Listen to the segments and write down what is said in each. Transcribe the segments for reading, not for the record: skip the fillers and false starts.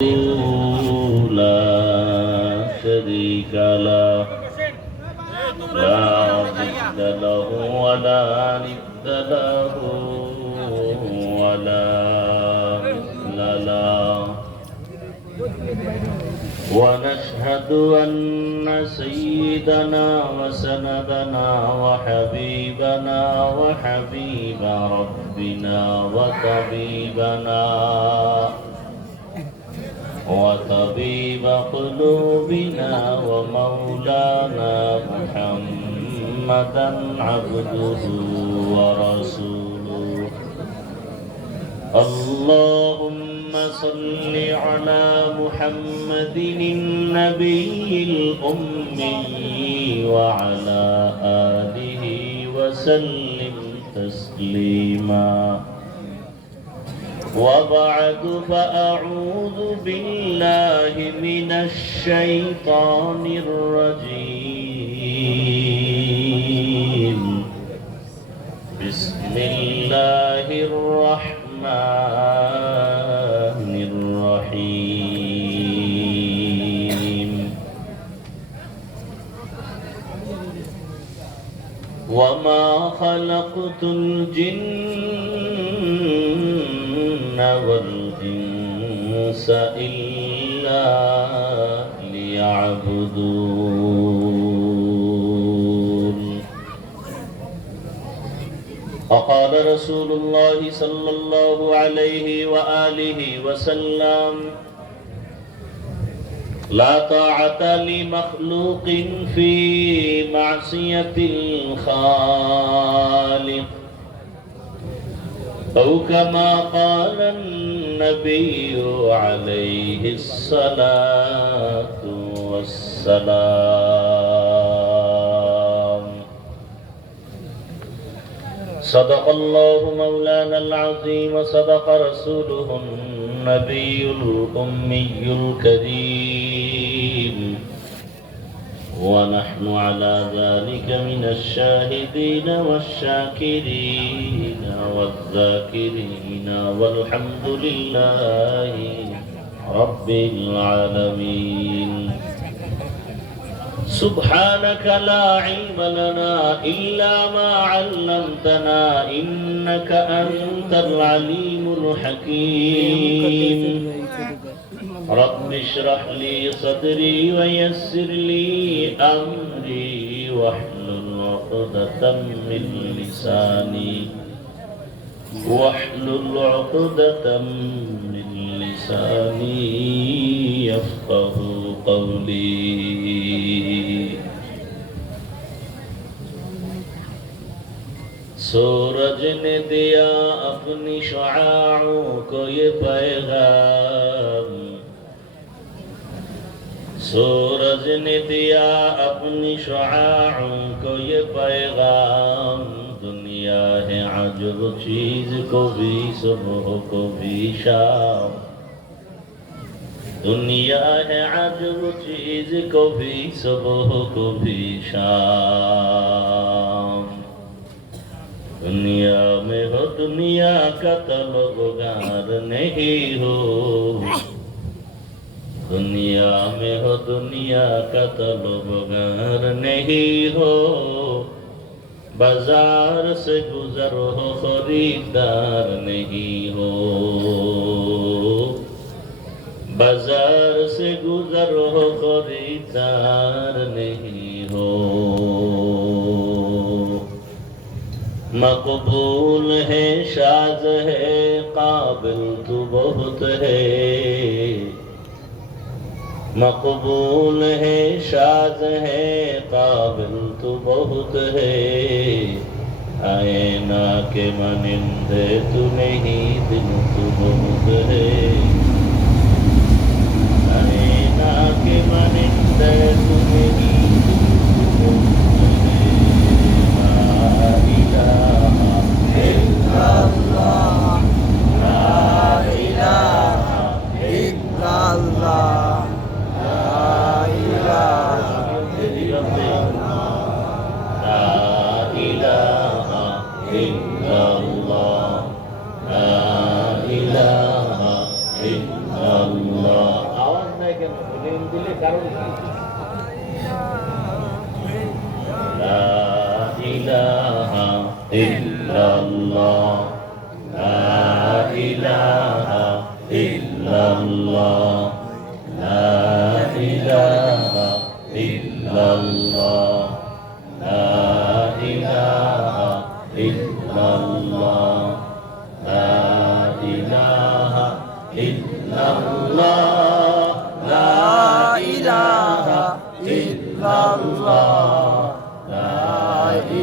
لا شريك له لا ضد له ولا ند له ولا مثل له ونشهد أن سيدنا وسندنا وحبيب ربنا وطبيب قلوبنا ومولانا محمدا عبده ورسوله. اللهم صل على محمد النبي الأمي وعلى آله وسلم تسليما. وبعد فأعوذ بالله من الشيطان الرجيم. بسم الله الرحمن الرحيم. وما خلقت الجن والإنس إلا ليعبدون. وقال رسول الله صلى الله عليه وآله وسلم: لا طاعة لمخلوق في معصية الخالق، أو كما قال النبي عليه الصلاة والسلام. صدق الله مولانا العظيم وصدق رسوله النبي الأمي الكريم، ونحن على ذلك من الشاهدين والشاكرين والذاكرين، والحمد لله رب العالمين. سبحانك لا علم لنا إلا ما علمتنا، إنك أنت العليم الحكيم. رب اشرح لي صدري ويسر لي أمري واحلل عقدة من لساني يفقه قولي. सूरज ने दिया अपनी शुआओं को ये पैगाम, सूरज ने दिया अपनी शुआओं को ये पैगाम। दुनिया है अजब चीज, को भी सुबह को भी शाम। दुनिया है अजब चीज, को भी सुबह को भी शाम। दुनिया में हो दुनिया का तलबगार नहीं हो, दुनिया में हो दुनिया का तलबगार नहीं हो। बाजार से गुजर हो खरीदार नहीं हो, बाजार से गुजर हो खरीदार नहीं हो। मकबूल है शाज है काबिल तू बहुत है, मकबूल है शाज है काबिल तू बहुत है। आईना के मनिंदे तू नहीं दिल तू बहुत है, आईना के मनिंदे तू नहीं কেন? ভলিউম দিলে কারণ লা ইলাহা ইল্লাল্লাহ, লা ইলাহা ইল্লাল্লাহ, লা ইলাহা ইল্লাল্লাহ, লা ইলাহা ইল্লাল্লাহ, লা ইলাহা ইল্লাল্লাহ, লা ইলাহা ইল্লাল্লাহ, লা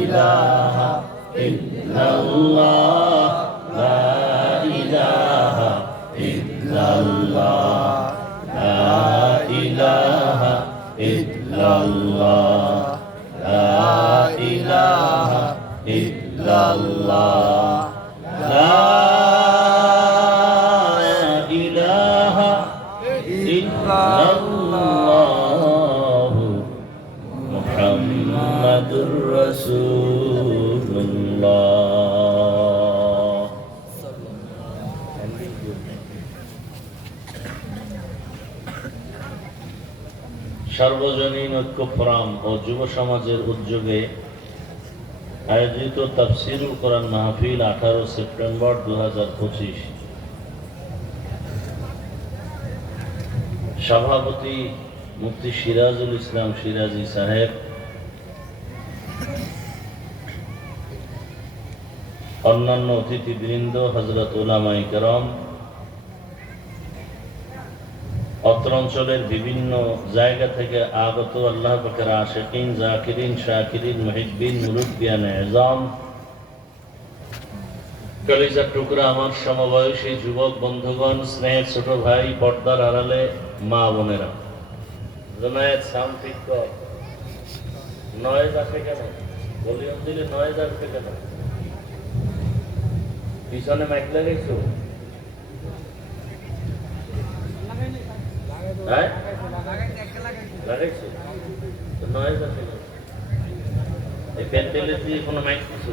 ইলাহা ইল্লাল্লাহ, লা ইলাহা ইল্লাল্লাহ, লা ইলাহা ইল্লাল্লাহ, লা ইলাহা ইল্লাল্লাহ, লা ইলাহা ইল্লাল্লাহ, মুহাম্মাদুর রাসূলুল্লাহ। সার্বজনীন ঐক্য ফোরাম ও যুব সমাজের উদ্যোগে আয়োজিত তাফসিরুল কোরআন মাহফিল 18 সেপ্টেম্বর 2025। সভাপতি মুফতি সিরাজুল ইসলাম সিরাজি সাহেব, অন্যান্য অতিথিবৃন্দ, হযরত উলামায়ে কেরাম, অত্র অঞ্চলের বিভিন্ন জায়গা থেকে আগত আল্লাহ পাকের আশিকিন, জাকিরিন, শাকিরিন, মুহিব্বিন, মুরব্বিয়ান এজাম, কলিজার টুকরা আমার সমবয়সী যুবক বন্ধুগণ, স্নেহের ছোট ভাই, পর্দার আড়ালে মা বোনেরা, জোনায়েত সাউন্ড ঠিক কর। নয়েজ আসে কেন? ভলিউম দিলে নয়েজ আসবে কেন? পিছনে মাইক লাগাইছো? হ্যাঁ লাগাইছো তো নয়েজ আসে কেন? এই প্যান্ডেলে দিয়ে কোনো মাইক কিছু?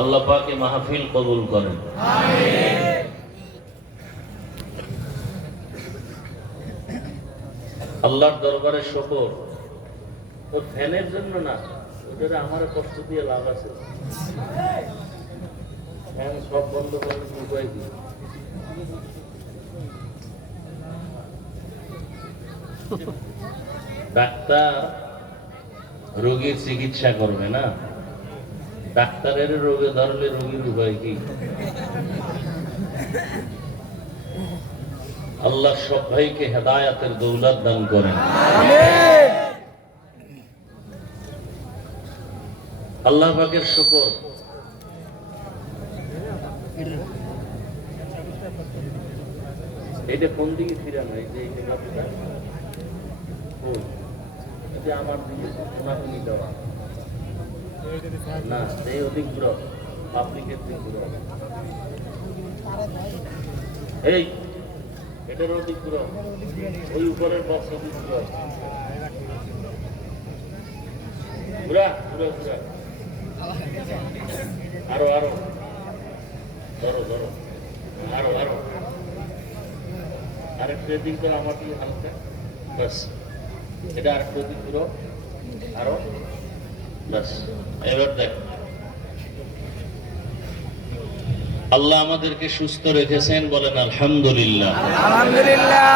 আল্লাহ পাক এই মাহফিল কবুল করেন। আমিন। আল্লাহর দরবারে শুকর। ও ফ্যানের জন্য না, ওটা আমার কষ্ট দিয়ে লাভ আছে। ফ্যান সব বন্ধ করে উপায় কি? ডাক্তার রোগীর চিকিৎসা করবে না, ডাক্তারের রোগে ধরলে রোগীর উপায় কি? আল্লাহ সব ভাইকে হেদায়াতের দৌলত দান করেন। আল্লাহ পাকের শুকর। এটা কোন দিকে ফিরানো? এই যে আমার দিকে কোনাকুনি দেওয়া না, এই অধিগ্রহ পাবলিকের দিগ্রহ, এই এটার অধিগ্রহ, ওই উপরের বক্স অধিগ্রহ। ঘুরা ঘুরা ঘুরা, আরো আরো ধরো ধরো, আরো আরো, আরেকটা দিক করে আমার দিকে হালকা, বাস। এটা আরেকটা দিক ঘুরো, আরো, বাস। এবার দেখ, আল্লাহ আমাদেরকে সুস্থ রেখেছেন, বলেন আলহামদুলিল্লাহ। আলহামদুলিল্লাহ।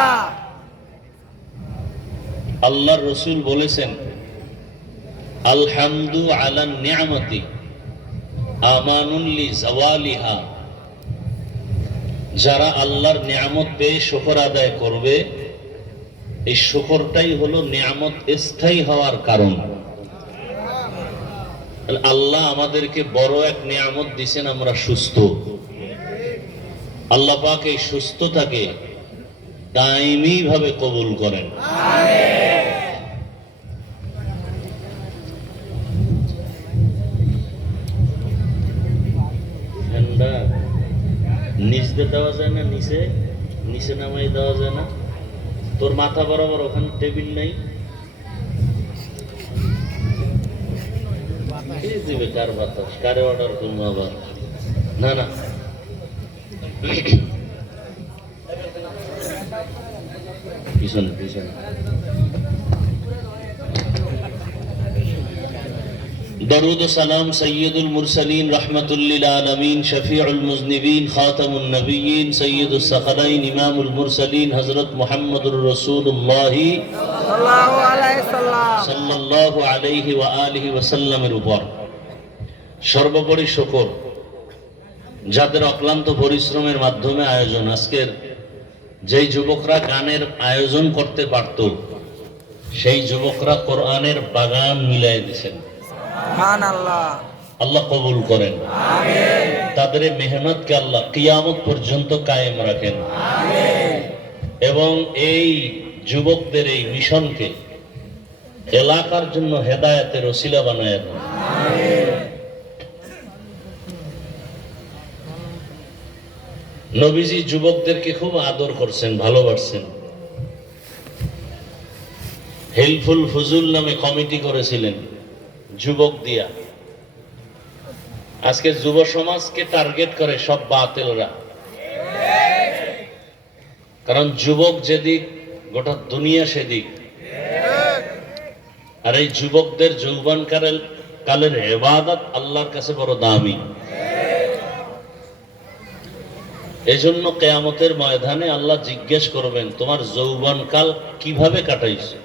আল্লাহর রাসূল বলেছেন, আলহামদু আলান নিয়ামতি আমানুন লি জাওয়ালিহা। যারা আল্লাহর নিয়ামত পেয়ে শুকর আদায় করবে, এই শুকরটাই হলো নিয়ামত স্থায়ী হওয়ার কারণ। আল্লাহ আমাদেরকে বড় এক নিয়ামত দিয়েছেন, আমরা সুস্থ। আল্লাহ পাক এই সুস্থতাকে দায়মি ভাবে কবুল করেন। নিচে দেওয়া যায় না, নিচে নিচে নামাই দেওয়া যায় না? তোর মাথা বরাবর ওখানে টেবিল নাই, দিবে কার বাতাস, কারে অর্ডার করবো আবার? না না, পিছনে পিছনে दरूद सलाम सैयदुल मुरसलीन रहमतुल लिल आलमीन शफीउल मुज़निबीन खातमुन नबिय्यीन सैयदुस सखलैन इमामुल मुरसलीन हज़रत मुहम्मदुर रसूलुल्लाह सल्लल्लाहु अलैहि व आलिहि ওয়াসাল্লামের উপর সর্বোপরি শুকর, যাদের অক্লান্ত পরিশ্রমের মাধ্যমে আয়োজন। আজকের যেই যুবকরা গানের আয়োজন করতে পারত, সেই যুবকরা কোরআনের বাগান মিলাই দিয়েছেন। আল্লাহ কবুল করেন, তাদের মেহনতকে আল্লাহ কিয়ামত পর্যন্ত কায়েম রাখেন এবং এই যুবকদের এই মিশনকে এলাকার জন্য হেদায়েতের ওসিলা বানায় দেন। নবীজি যুবকদেরকে খুব আদর করছেন, ভালোবাসছেন। হেলফুল ফুজুল নামে কমিটি করেছিলেন যুবক দিয়া। আজকে যুব সমাজকে টার্গেট করে সব বাতিলরা, কারণ যুবক যেদিক গোটা দুনিয়া সেদিক। আর এই যুবকদের যৌবন কালের ইবাদত আল্লাহর কাছে বড় দামি। এজন্য কিয়ামতের ময়দানে আল্লাহ জিজ্ঞেস করবেন, তোমার যৌবন কাল কিভাবে কাটাইছো?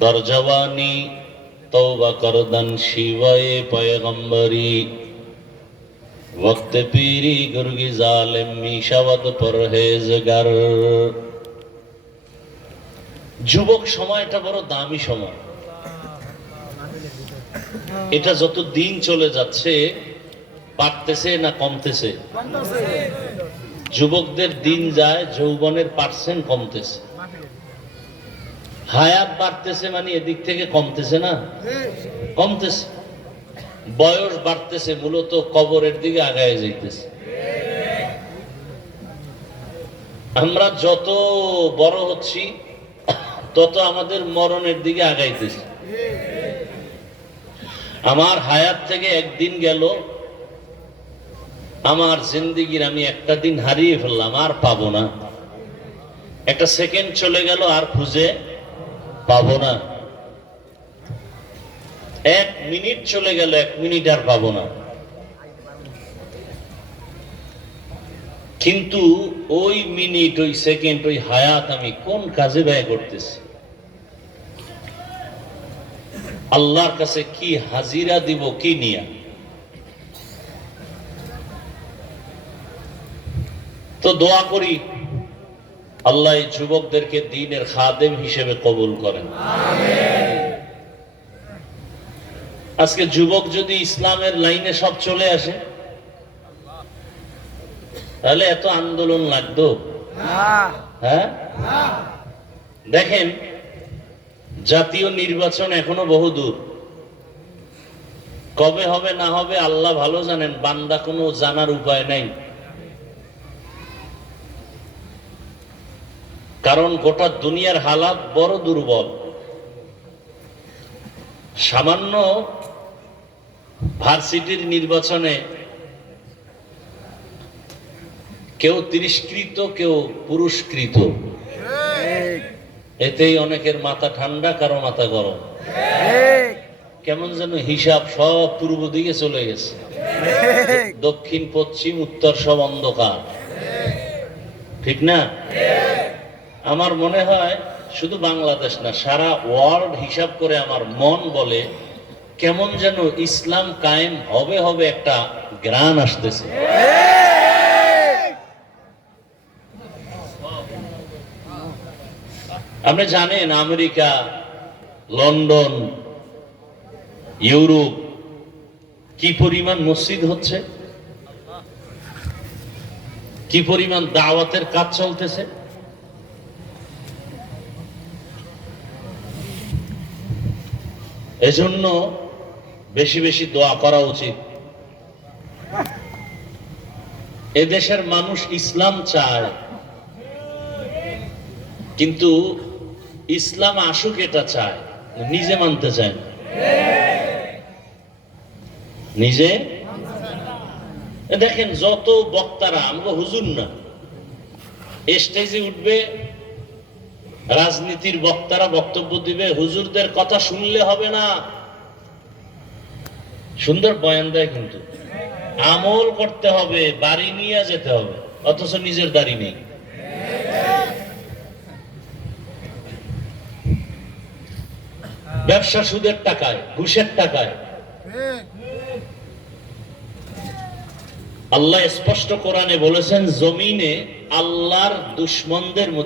দরজওয়ানি তওবা করদান শিবায়ে পয়গম্বরি वक्त पीरी गुरगी जालिम मिशावत परहेजगार। যুবক সময়টা বড় দামি সময়। এটা যত দিন চলে যাচ্ছে বাড়তেছে না কমতেছে? যুবকদের দিন যায়, যৌবনের পার্সেন্ট কমতেছে। হায়াত বাড়তেছে মানে এদিক থেকে কমতেছে না? কমতেছে। বয়স বাড়তেছে, মূলত কবরের দিকে আগায় যাইতেছে। আমরা যত বড় হচ্ছি তত আমাদের মরণের দিকে আগাইতেছি। আমার হায়াত থেকে একদিন গেল, আমার জিন্দেগির আমি একটা দিন হারিয়ে ফেললাম, আর পাবো না। একটা সেকেন্ড চলে গেল, আর খুঁজে পাবো না। এক মিনিট চলে গেল, এক মিনিট আর পাবো না। কিন্তু ওই মিনিট, ওই সেকেন্ড, ওই হায়াত আমি কোন কাজে ব্যয় করতেছি? আল্লাহর কাছে কি হাজিরা দিব, কি নিয়া? তো দোয়া করি আল্লাহ এই যুবকদেরকে দ্বীনের খাদেম হিসেবে কবুল করেন। আজকে যুবক যদি ইসলামের লাইনে সব চলে আসে, তাহলে এত আন্দোলন লাগতো? হ্যাঁ, দেখেন জাতীয় নির্বাচন এখনো বহু দূর। কবে হবে না হবে আল্লাহ ভালো জানেন, বান্দা কোনো জানার উপায় নাই। কারণ গোটা দুনিয়ার হালাত বড় দুর্বল। সামান্য ভার্সিটির নির্বাচনে কেউ তিরস্কৃত, কেউ পুরস্কৃত। এতেই অনেকের মাথা ঠান্ডা, কারো মাথা গরম। কেমন যেন হিসাব সব পূর্ব দিকে চলে গেছে, দক্ষিণ পশ্চিম উত্তর সব অন্ধকার। ঠিক না? আমার মনে হয় শুধু বাংলাদেশ না, সারা ওয়ার্ল্ড হিসাব করে আমার মন বলে কেমন যেন ইসলাম কায়েম হবে হবে একটা গ্রান আসতেছে। আপনি জানেন আমেরিকা, লন্ডন, ইউরোপ কি পরিমাণ মসজিদ হচ্ছে, কি পরিমাণ দাওয়াতের কাজ চলতেছে। এজন্য বেশি বেশি দোয়া করা উচিত। এদেশের মানুষ ইসলাম চায়, কিন্তু ইসলাম আসুক এটা চায়, নিজে মানতে চায় না। নিজে দেখেন যত বক্তারা, আমাকে হুজুর না, স্টেজে উঠবে রাজনীতির বক্তারা বক্তব্য দিবে, হুজুরদের কথা শুনলে হবে না। সুন্দর বয়ান দেয় কিন্তু আমল করতে হবে, বাড়ি নিয়ে যেতে হবে, অথচ নিজের দাড়ি নেই। ব্যবসা সুদের টাকায়, ঘুষের টাকায়। আল্লাহ স্পষ্ট কোরআনে বলেছেন, জমিনে আল্লাহর দুশ্মনদের মধ্যে